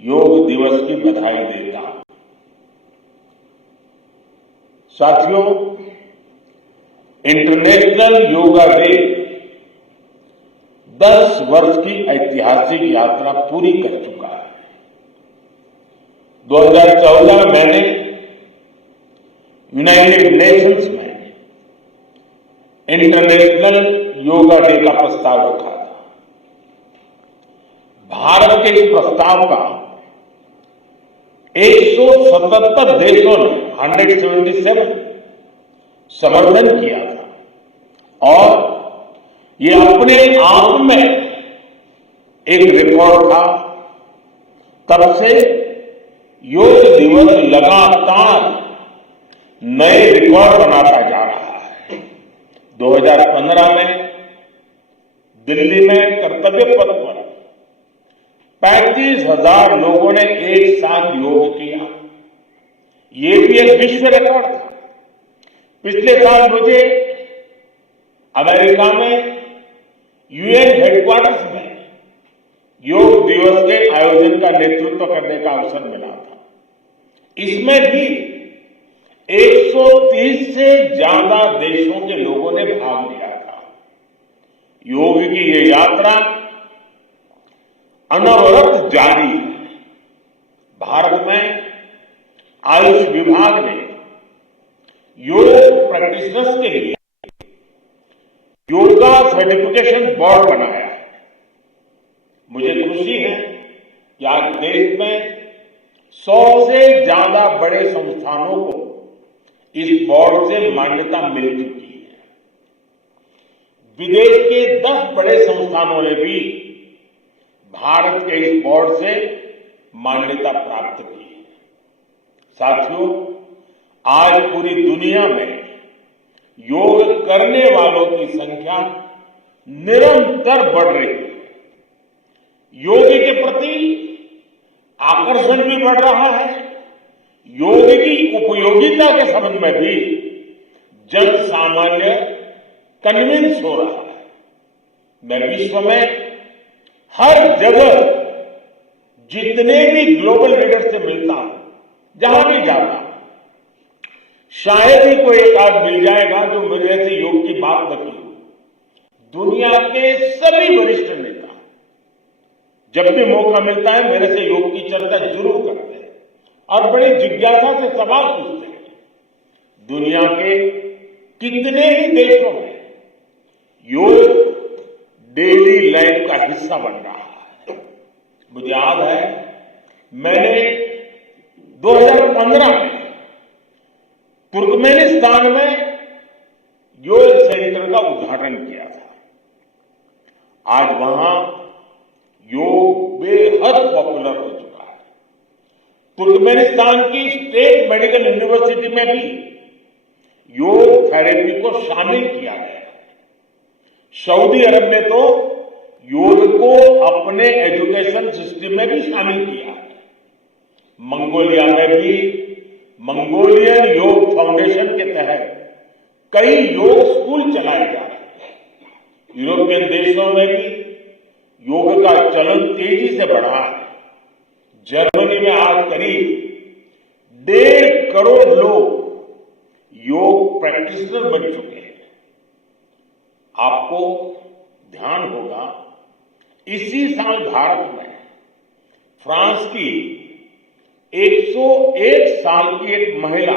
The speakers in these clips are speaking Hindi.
योग दिवस की बधाई देता हूं। साथियों, इंटरनेशनल योगा डे 10 वर्ष की ऐतिहासिक यात्रा पूरी कर चुका है। 2014 में मैंने यूनाइटेड नेशंस में इंटरनेशनल योगा डे का प्रस्ताव रखा था। भारत के इस प्रस्ताव का 177 देशों ने 177 समर्थन किया था और ये अपने आप में एक रिकॉर्ड था। तब से योग दिवस लगातार नए रिकॉर्ड बनाता जा रहा है। 2015 में दिल्ली में कर्तव्य पथ पर 35,000 लोगों ने एक साथ योग किया। ये भी एक विश्व रिकॉर्ड था। पिछले साल मुझे अमेरिका में यूएन हेडक्वार्टर्स में योग दिवस के आयोजन का नेतृत्व करने का अवसर मिला था। इसमें भी 130 से ज्यादा देशों के लोगों ने भाग लिया था। योग की ये यात्रा अनवरत जारी है। भारत में आयुष विभाग ने योग प्रैक्टिशनर्स के लिए योगा सर्टिफिकेशन बोर्ड बनाया है। मुझे खुशी है कि आज देश में 100 से ज्यादा बड़े संस्थानों को इस बोर्ड से मान्यता मिल चुकी है। विदेश के 10 बड़े संस्थानों ने भी भारत के इस बोर्ड से मान्यता प्राप्त की है। साथियों, आज पूरी दुनिया में योग करने वालों की संख्या निरंतर बढ़ रही है। योग के प्रति आकर्षण भी बढ़ रहा है। योग की उपयोगिता के संबंध में भी जन सामान्य कन्विंस हो रहा है। मैं विश्व में हर जगह जितने भी ग्लोबल लीडर से मिलता हूं, जहां भी जाता हूं, शायद ही कोई एक आध मिल जाएगा जो मेरे से योग की बात न की हो। दुनिया के सभी वरिष्ठ नेता जब भी मौका मिलता है मेरे से योग की चर्चा जरूर करते हैं और बड़ी जिज्ञासा से सवाल पूछते हैं। दुनिया के कितने ही देशों में योग डेली लाइफ का हिस्सा बन रहा है। मुझे याद है मैंने 2015 में तुर्कमेनिस्तान में योग सेंटर का उद्घाटन किया था। आज वहां योग बेहद पॉपुलर हो चुका है। तुर्कमेनिस्तान की स्टेट मेडिकल यूनिवर्सिटी में भी योग थेरेपी को शामिल किया गया है। सऊदी अरब ने तो योग को अपने एजुकेशन सिस्टम में भी शामिल किया है। मंगोलिया में भी मंगोलियन योग फाउंडेशन के तहत कई योग स्कूल चलाए जा रहे हैं। यूरोपियन देशों में भी योग का चलन तेजी से बढ़ा है। जर्मनी में आज करीब 1.5 करोड़ लोग योग प्रैक्टिशनर बन चुके हैं। आपको ध्यान होगा इसी साल भारत में फ्रांस की 101 साल की एक महिला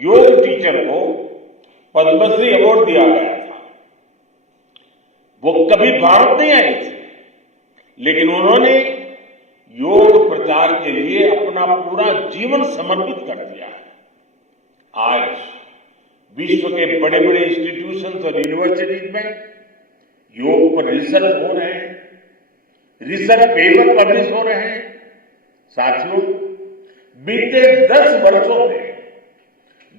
योग टीचर को पद्मश्री अवार्ड दिया गया था। वो कभी भारत नहीं आई थी, लेकिन उन्होंने योग प्रचार के लिए अपना पूरा जीवन समर्पित कर दिया है। आज विश्व के बड़े बड़े इंस्टीट्यूशंस और यूनिवर्सिटीज में योग पर रिसर्च हो रहे हैं, रिसर्च पेपर पब्लिश हो रहे हैं। साथियों, बीते 10 वर्षों में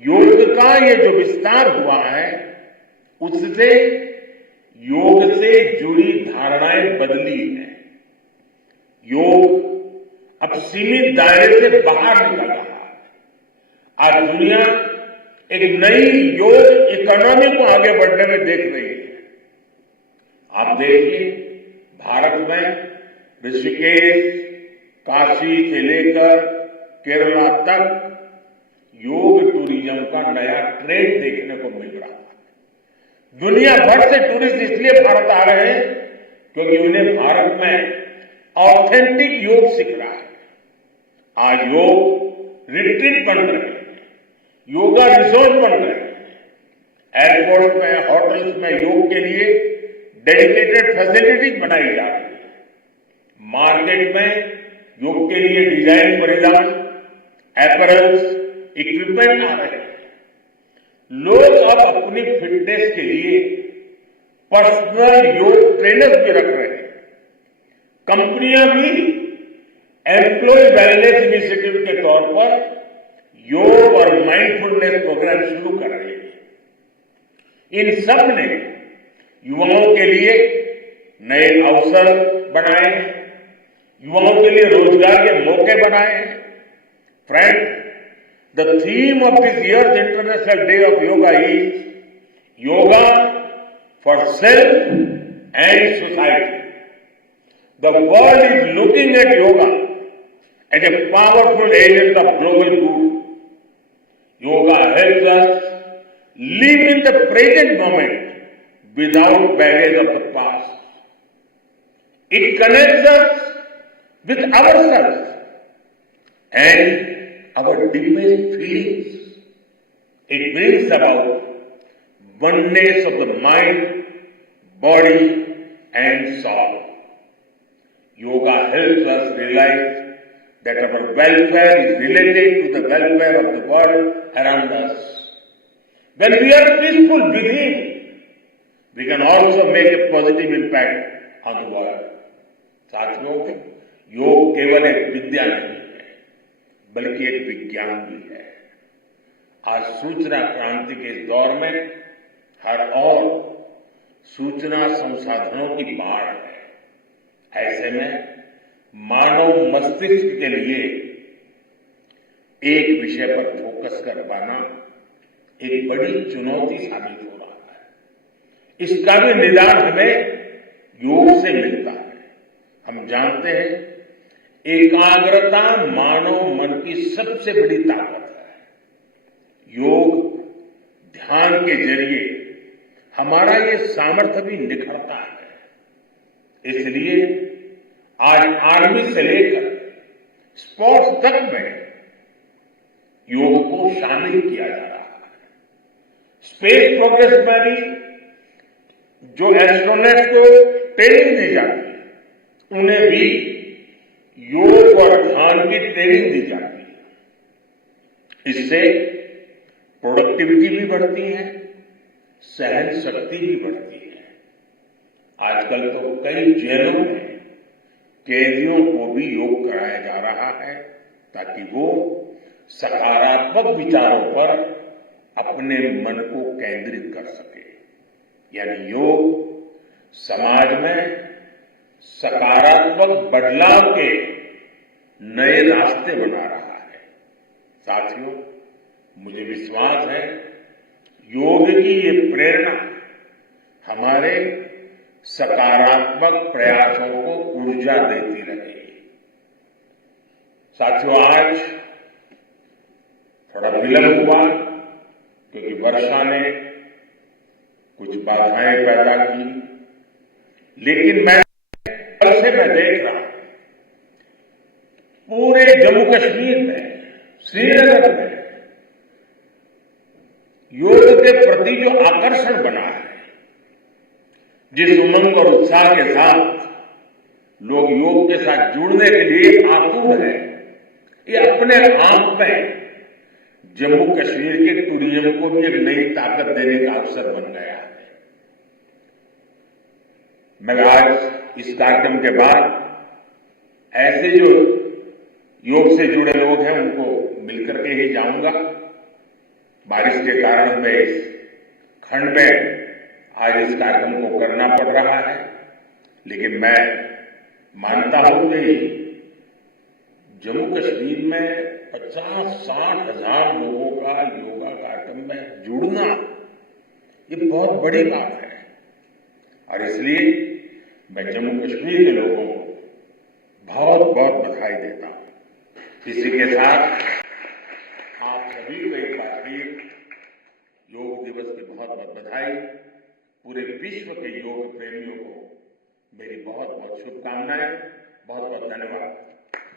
योग का ये जो विस्तार हुआ है, उससे योग से जुड़ी धारणाएं बदली हैं। योग अब सीमित दायरे से बाहर निकल रहा है। आज दुनिया एक नई योग इकोनॉमी को आगे बढ़ने में देख रही है। आप देखिए, भारत में ऋषिकेश, काशी से लेकर केरला तक योग टूरिज्म का नया ट्रेंड देखने को मिल रहा है। दुनिया भर से टूरिस्ट इसलिए भारत आ रहे हैं क्योंकि उन्हें भारत में ऑथेंटिक योग सीख रहा है। आज योग रिट्रीट बन रहे हैं, योगा रिसोर्ट बन रहे हैं, एयरपोर्ट में, होटल्स में योग के लिए डेडिकेटेड फैसिलिटीज बनाई जा रही है। मार्केट में योग के लिए डिजाइन परिधान, एपरल्स, इक्विपमेंट आ रहे हैं। लोग अब अपनी फिटनेस के लिए पर्सनल योग ट्रेनर्स भी रख रहे हैं। कंपनियां भी एम्प्लॉय वेलनेस इनिशिएटिव के तौर पर योग और माइंडफुलनेस प्रोग्राम शुरू कर रही है। इन सब ने युवाओं के लिए नए अवसर बनाए हैं, युवाओं के लिए रोजगार के मौके बनाए हैं। Friend, the theme of this years international day of yoga is yoga for self and society. The world is looking at yoga as a powerful agent of global good. Yoga helps us live in the present moment without baggage of the past. It connects us with ourselves and our deepest feelings. It brings about oneness of the mind, body and soul. Yoga helps us realize that our welfare is related to the welfare of the world around us. When we are peaceful within, we can also make a positive impact on the world. साथियों, योग केवल एक विद्या नहीं है, बल्कि एक विज्ञान भी है। आज सूचना क्रांति के इस दौर में हर ओर सूचना संसाधनों की बाढ़ है। ऐसे में मानव मस्तिष्क के लिए एक विषय पर फोकस कर पाना एक बड़ी चुनौती साबित हो रहा है। इसका भी निदान हमें योग से मिलता है। हम जानते हैं, एकाग्रता मानव मन की सबसे बड़ी ताकत है। योग ध्यान के जरिए हमारा ये सामर्थ्य भी निखरता है। इसलिए आज आर्मी से लेकर स्पोर्ट्स तक में योग को शामिल किया जा रहा है। स्पेस प्रोग्रेस में भी जो एस्ट्रोनॉट्स को ट्रेनिंग दी जाती है, उन्हें भी योग और ध्यान की ट्रेनिंग दी जाती है। इससे प्रोडक्टिविटी भी बढ़ती है, सहन शक्ति भी बढ़ती है। आजकल तो कई जेलों में कैदियों को भी योग कराया जा रहा है ताकि वो सकारात्मक विचारों पर अपने मन को केंद्रित कर सके। यानी योग समाज में सकारात्मक बदलाव के नए रास्ते बना रहा है। साथियों, मुझे विश्वास है योग की ये प्रेरणा हमारे सकारात्मक प्रयासों को ऊर्जा देती रहेगी। साथियों, आज थोड़ा विलंब हुआ क्योंकि वर्षा ने कुछ बाधाएं पैदा की, लेकिन मैं कल से देख रहा हूं पूरे जम्मू कश्मीर में, श्रीनगर में योग के प्रति जो आकर्षण बना है, जिस उमंग और उत्साह के साथ लोग योग के साथ जुड़ने के लिए आतुर है, ये अपने आप में जम्मू कश्मीर के टूरिज्म को भी एक नई ताकत देने का अवसर बन गया है। मैं आज इस कार्यक्रम के बाद ऐसे जो योग से जुड़े लोग हैं उनको मिलकर के ही जाऊंगा। बारिश के कारण मैं इस खंड में आज इस कार्यक्रम को करना पड़ रहा है, लेकिन मैं मानता हूं कि जम्मू कश्मीर में 50-60 हजार लोगों का योगा कार्यक्रम में जुड़ना ये बहुत बड़ी बात है। और इसलिए मैं जम्मू कश्मीर के लोगों को, बहुत बहुत बधाई देता हूं। इसी के साथ आप सभी को एक बार फिर योग दिवस की बहुत बहुत बधाई। पूरे विश्व के योग प्रेमियों को मेरी बहुत बहुत शुभकामनाएं। बहुत बहुत धन्यवाद।